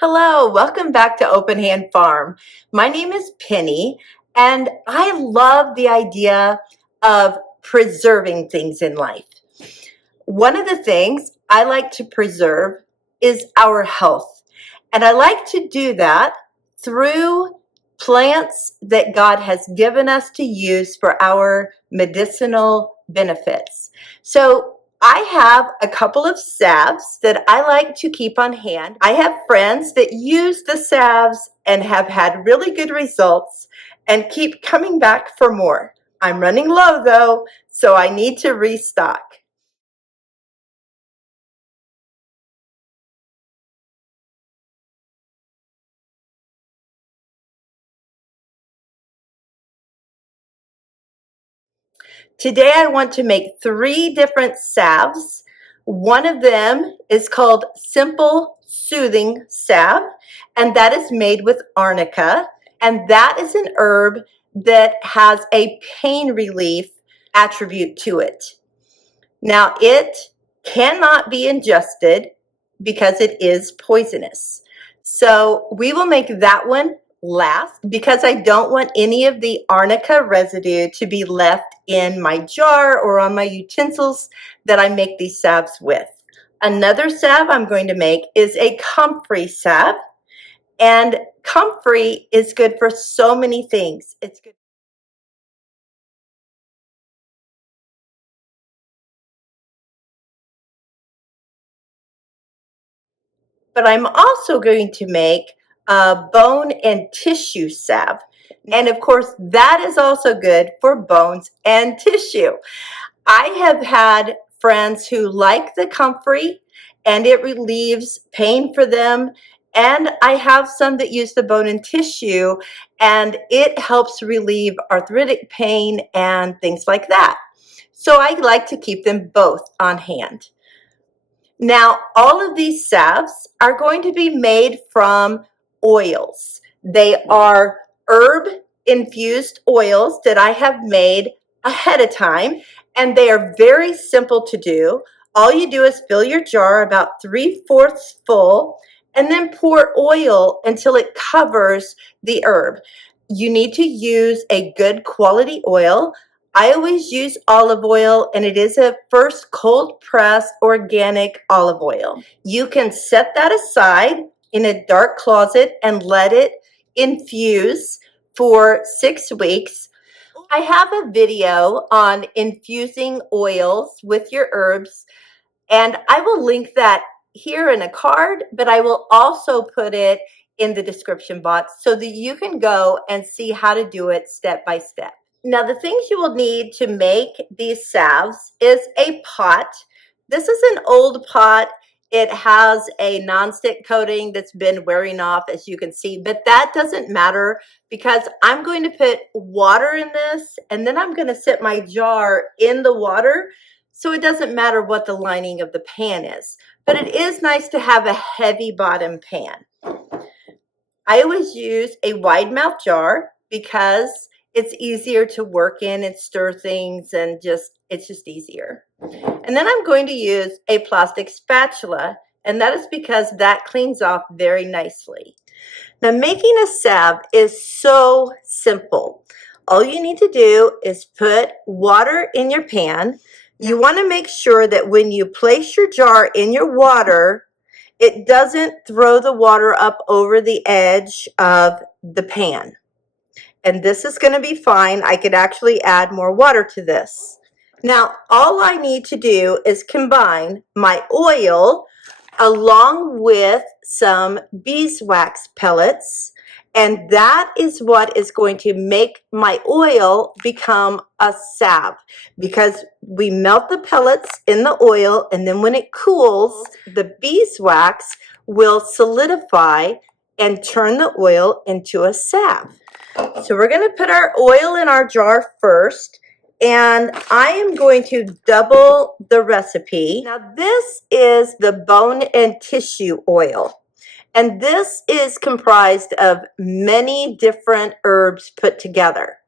Hello, welcome back to Open Hand Farm. My name is Penny, and I love the idea of preserving things in life. One of the things I like to preserve is our health, and I like to do that through plants that God has given us to use for our medicinal benefits. So I have a couple of salves that I like to keep on hand. I have friends that use the salves and have had really good results and keep coming back for more. I'm running low though, so I need to restock. Today I want to make 3 different salves. One of them is called Simple Soothing Salve, and that is made with arnica, and that is an herb that has a pain relief attribute to it. Now it cannot be ingested because it is poisonous. So we will make that one last because I don't want any of the arnica residue to be left in my jar or on my utensils that I make these salves with. Another salve I'm going to make is a comfrey salve, and comfrey is good for so many things. It's good. But I'm also going to make a bone and tissue salve. And of course, that is also good for bones and tissue. I have had friends who like the comfrey and it relieves pain for them. And I have some that use the bone and tissue and it helps relieve arthritic pain and things like that. So I like to keep them both on hand. Now, all of these salves are going to be made from oils. They are herb infused oils that I have made ahead of time, and they are very simple to do. All you do is fill your jar about 3/4 full and then pour oil until it covers the herb. You need to use a good quality oil. I always use olive oil, and it is a first cold pressed organic olive oil. You can set that aside in a dark closet and let it infuse for 6 weeks. I have a video on infusing oils with your herbs, and I will link that here in a card, but I will also put it in the description box so that you can go and see how to do it step by step. Now, the things you will need to make these salves is a pot. This is an old pot. It has a nonstick coating that's been wearing off, as you can see, but that doesn't matter because I'm going to put water in this and then I'm going to set my jar in the water, so it doesn't matter what the lining of the pan is. But it is nice to have a heavy bottom pan. I always use a wide mouth jar because it's easier to work in and stir things, and it's just easier. And then I'm going to use a plastic spatula, and that is because that cleans off very nicely. Now, making a salve is so simple. All you need to do is put water in your pan. You want to make sure that when you place your jar in your water, it doesn't throw the water up over the edge of the pan. And this is going to be fine. I could actually add more water to this. Now, all I need to do is combine my oil along with some beeswax pellets, and that is what is going to make my oil become a salve, because we melt the pellets in the oil, and then when it cools, the beeswax will solidify and turn the oil into a salve. So we're going to put our oil in our jar first, and I am going to double the recipe. Now, this is the bone and tissue oil, and this is comprised of many different herbs put together.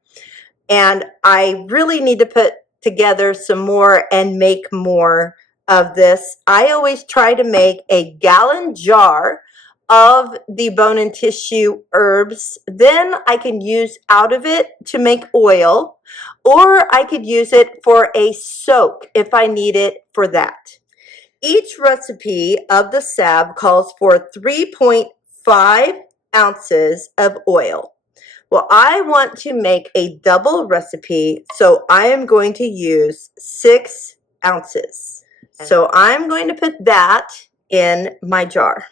And I really need to put together some more and make more of this. I always try to make a gallon jar of the bone and tissue herbs, then I can use out of it to make oil, or I could use it for a soak if I need it for that. Each recipe of the salve calls for 3.5 ounces of oil. Well, I want to make a double recipe, so I am going to use 6 ounces. So I'm going to put that in my jar.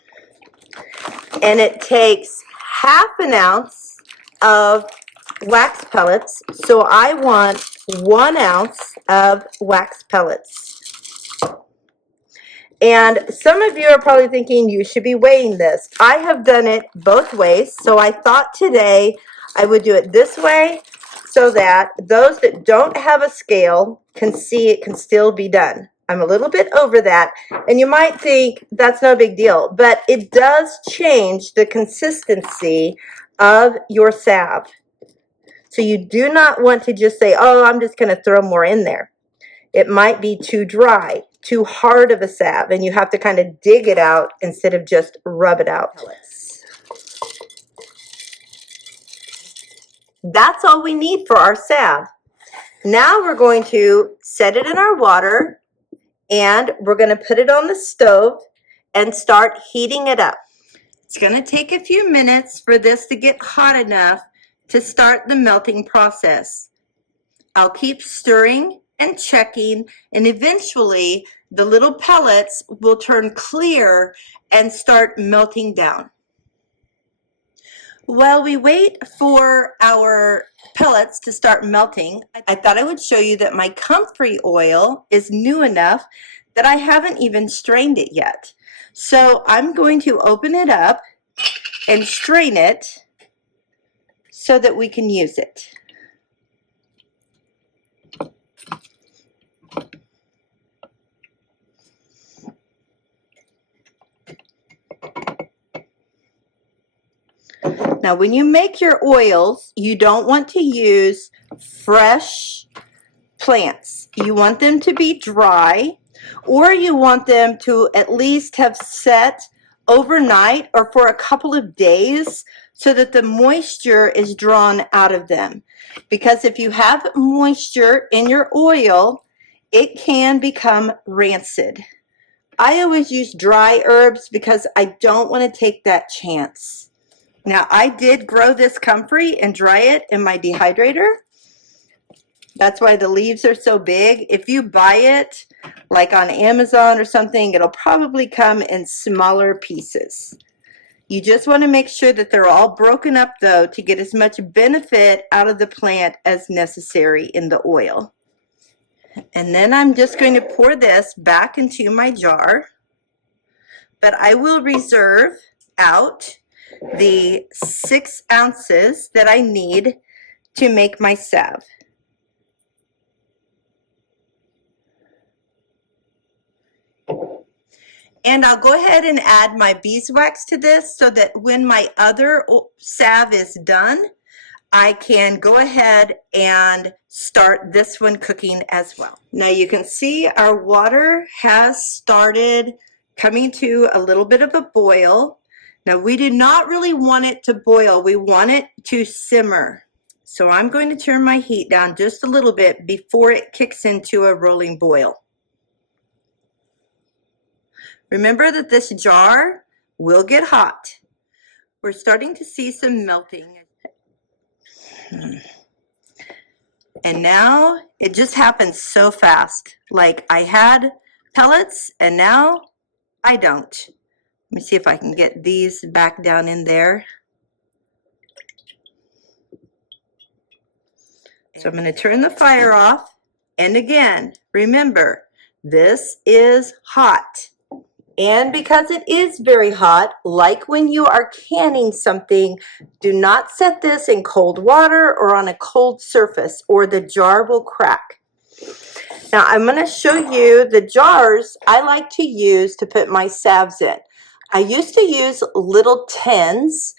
And it takes half an ounce of wax pellets, so I want 1 ounce of wax pellets. And some of you are probably thinking you should be weighing this. I have done it both ways, so I thought today I would do it this way so that those that don't have a scale can see it can still be done. I'm a little bit over that, and you might think that's no big deal, but it does change the consistency of your salve. So you do not want to just say, oh, I'm just going to throw more in there. It might be too dry, too hard of a salve, and you have to kind of dig it out instead of just rub it out. That's all we need for our salve. Now we're going to set it in our water, and we're going to put it on the stove and start heating it up. It's going to take a few minutes for this to get hot enough to start the melting process. I'll keep stirring and checking, and eventually the little pellets will turn clear and start melting down. While we wait for our pellets to start melting, I thought I would show you that my comfrey oil is new enough that I haven't even strained it yet. So I'm going to open it up and strain it so that we can use it. Now, when you make your oils, you don't want to use fresh plants. You want them to be dry, or you want them to at least have set overnight or for a couple of days so that the moisture is drawn out of them. Because if you have moisture in your oil, it can become rancid. I always use dry herbs because I don't want to take that chance. Now, I did grow this comfrey and dry it in my dehydrator. That's why the leaves are so big. If you buy it, like on Amazon or something, it'll probably come in smaller pieces. You just want to make sure that they're all broken up, though, to get as much benefit out of the plant as necessary in the oil. And then I'm just going to pour this back into my jar. But I will reserve out the 6 ounces that I need to make my salve. And I'll go ahead and add my beeswax to this so that when my other salve is done, I can go ahead and start this one cooking as well. Now you can see our water has started coming to a little bit of a boil. Now we do not really want it to boil. We want it to simmer. So I'm going to turn my heat down just a little bit before it kicks into a rolling boil. Remember that this jar will get hot. We're starting to see some melting. And now it just happens so fast. Like I had pellets and now I don't. Let me see if I can get these back down in there. So I'm going to turn the fire off. And again, remember, this is hot. And because it is very hot, like when you are canning something, do not set this in cold water or on a cold surface or the jar will crack. Now I'm going to show you the jars I like to use to put my salves in. I used to use little tins,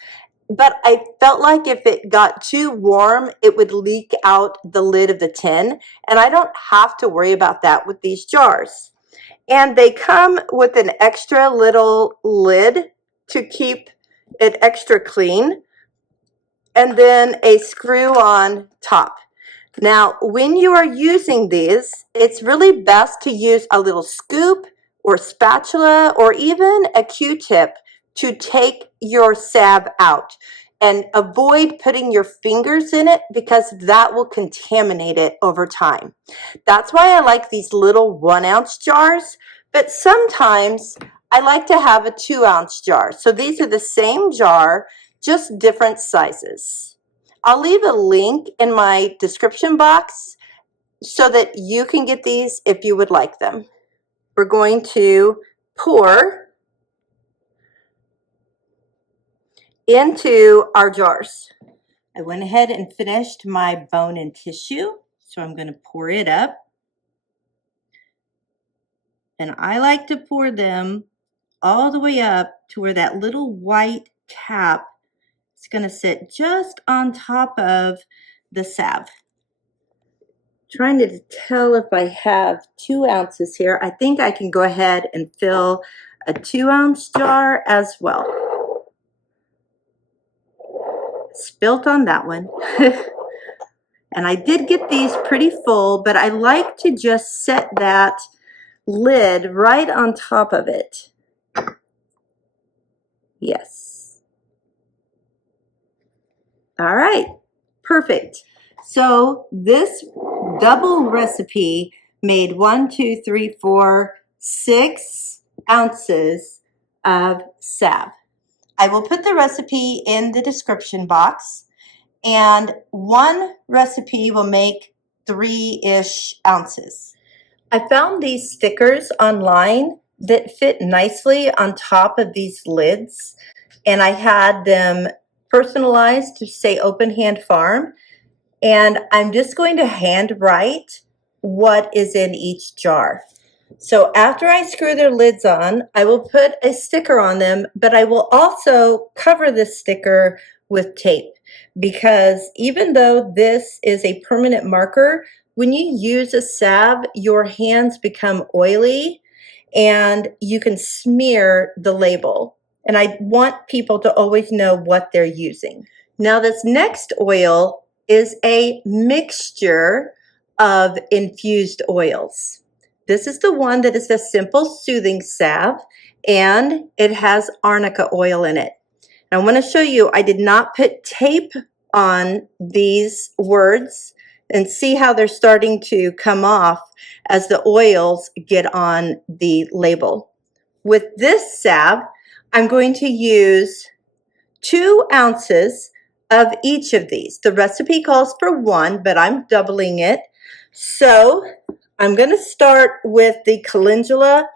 but I felt like if it got too warm, it would leak out the lid of the tin, and I don't have to worry about that with these jars. And they come with an extra little lid to keep it extra clean, and then a screw on top. Now, when you are using these, it's really best to use a little scoop or spatula or even a Q-tip to take your salve out, and avoid putting your fingers in it because that will contaminate it over time. That's why I like these little 1-ounce jars, but sometimes I like to have a 2-ounce jar. So these are the same jar, just different sizes. I'll leave a link in my description box so that you can get these if you would like them. We're going to pour into our jars. I went ahead and finished my bone and tissue, so I'm going to pour it up. And I like to pour them all the way up to where that little white cap is going to sit just on top of the salve. Trying to tell if I have 2 ounces here. I think I can go ahead and fill a 2-ounce jar as well. Spilt on that one. And I did get these pretty full, but I like to just set that lid right on top of it. Yes. All right, perfect. So this double recipe made 6 ounces of salve. I will put the recipe in the description box, and one recipe will make 3-ish ounces. I found these stickers online that fit nicely on top of these lids, and I had them personalized to say Open Hand Farm, and I'm just going to hand write what is in each jar. So after I screw their lids on, I will put a sticker on them, but I will also cover the sticker with tape, because even though this is a permanent marker, when you use a salve, your hands become oily and you can smear the label. And I want people to always know what they're using. Now, this next oil is a mixture of infused oils. This is the one that is the Simple Soothing Salve, and it has arnica oil in it. I want to show you, I did not put tape on these words, and see how they're starting to come off as the oils get on the label. With this salve, I'm going to use 2 ounces of each of these. The recipe calls for 1, but I'm doubling it. So I'm going to start with the calendula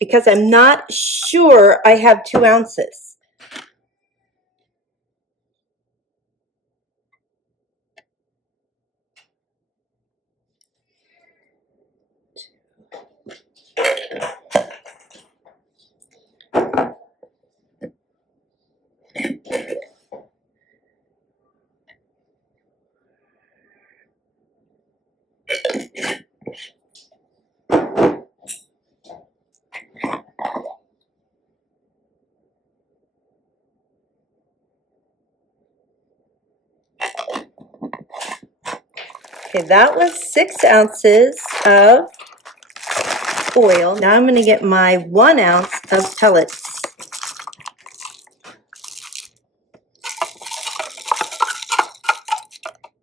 because I'm not sure I have 2 ounces. Okay, that was 6 ounces of oil. Now I'm going to get my 1 ounce of pellets.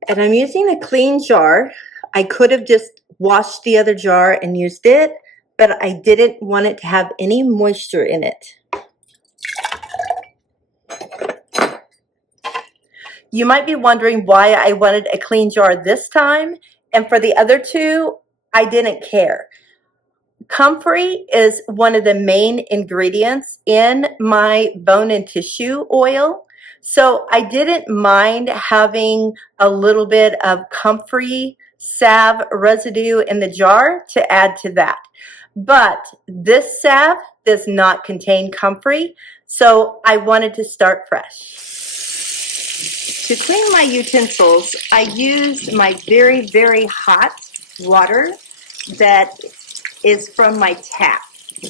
And I'm using a clean jar. I could have just washed the other jar and used it, but I didn't want it to have any moisture in it. You might be wondering why I wanted a clean jar this time, and for the other 2, I didn't care. Comfrey is one of the main ingredients in my bone and tissue oil, so I didn't mind having a little bit of comfrey salve residue in the jar to add to that. But this salve does not contain comfrey, so I wanted to start fresh. To clean my utensils, I use my very, very hot water that is from my tap.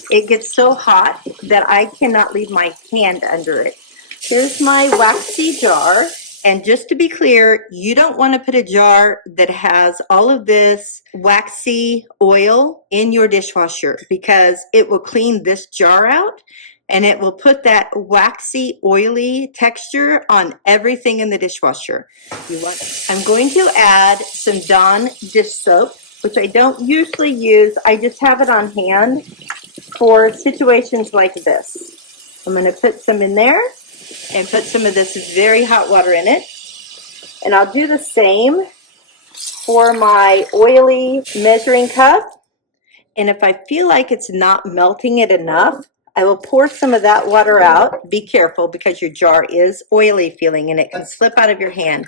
It gets so hot that I cannot leave my hand under it. Here's my waxy jar. And just to be clear, you don't want to put a jar that has all of this waxy oil in your dishwasher because it will clean this jar out and it will put that waxy, oily texture on everything in the dishwasher. I'm going to add some Dawn dish soap, which I don't usually use. I just have it on hand for situations like this. I'm going to put some in there and put some of this very hot water in it. And I'll do the same for my oily measuring cup. And if I feel like it's not melting it enough, I will pour some of that water out. Be careful because your jar is oily feeling and it can slip out of your hand.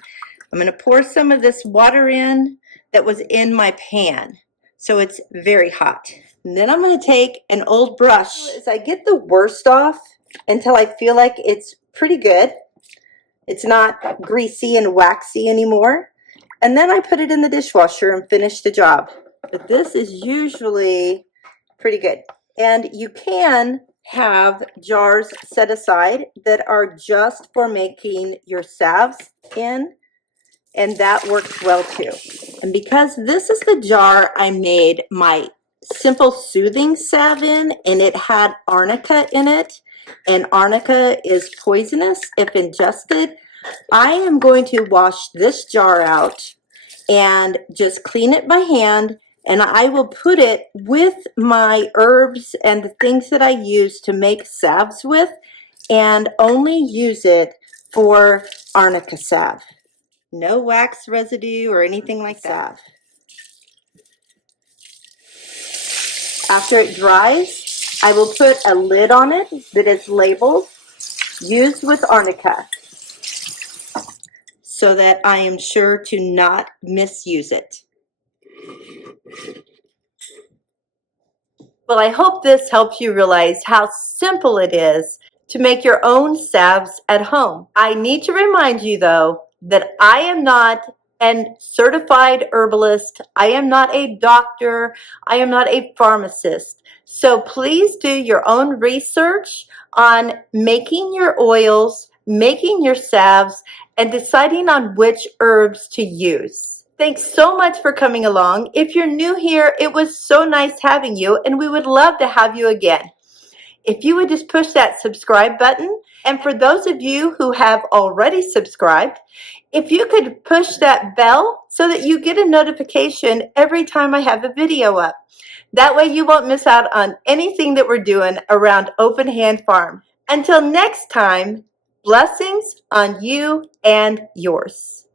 I'm going to pour some of this water in that was in my pan. So it's very hot. And then I'm going to take an old brush as I get the worst off until I feel like it's pretty good. It's not greasy and waxy anymore. And then I put it in the dishwasher and finish the job. But this is usually pretty good. And you can have jars set aside that are just for making your salves in, and that works well too. And because this is the jar I made my Simple Soothing Salve in, and it had arnica in it, and arnica is poisonous if ingested, I am going to wash this jar out and just clean it by hand, and I will put it with my herbs and the things that I use to make salves with, and only use it for arnica salve. No wax residue or anything like that. After it dries, I will put a lid on it that is labeled used with arnica so that I am sure to not misuse it. Well, I hope this helps you realize how simple it is to make your own salves at home. I need to remind you, though, that I am not a certified herbalist. I am not a doctor. I am not a pharmacist. So please do your own research on making your oils, making your salves, and deciding on which herbs to use. Thanks so much for coming along. If you're new here, it was so nice having you, and we would love to have you again. If you would just push that subscribe button, and for those of you who have already subscribed, if you could push that bell so that you get a notification every time I have a video up. That way you won't miss out on anything that we're doing around Open Hand Farm. Until next time, blessings on you and yours.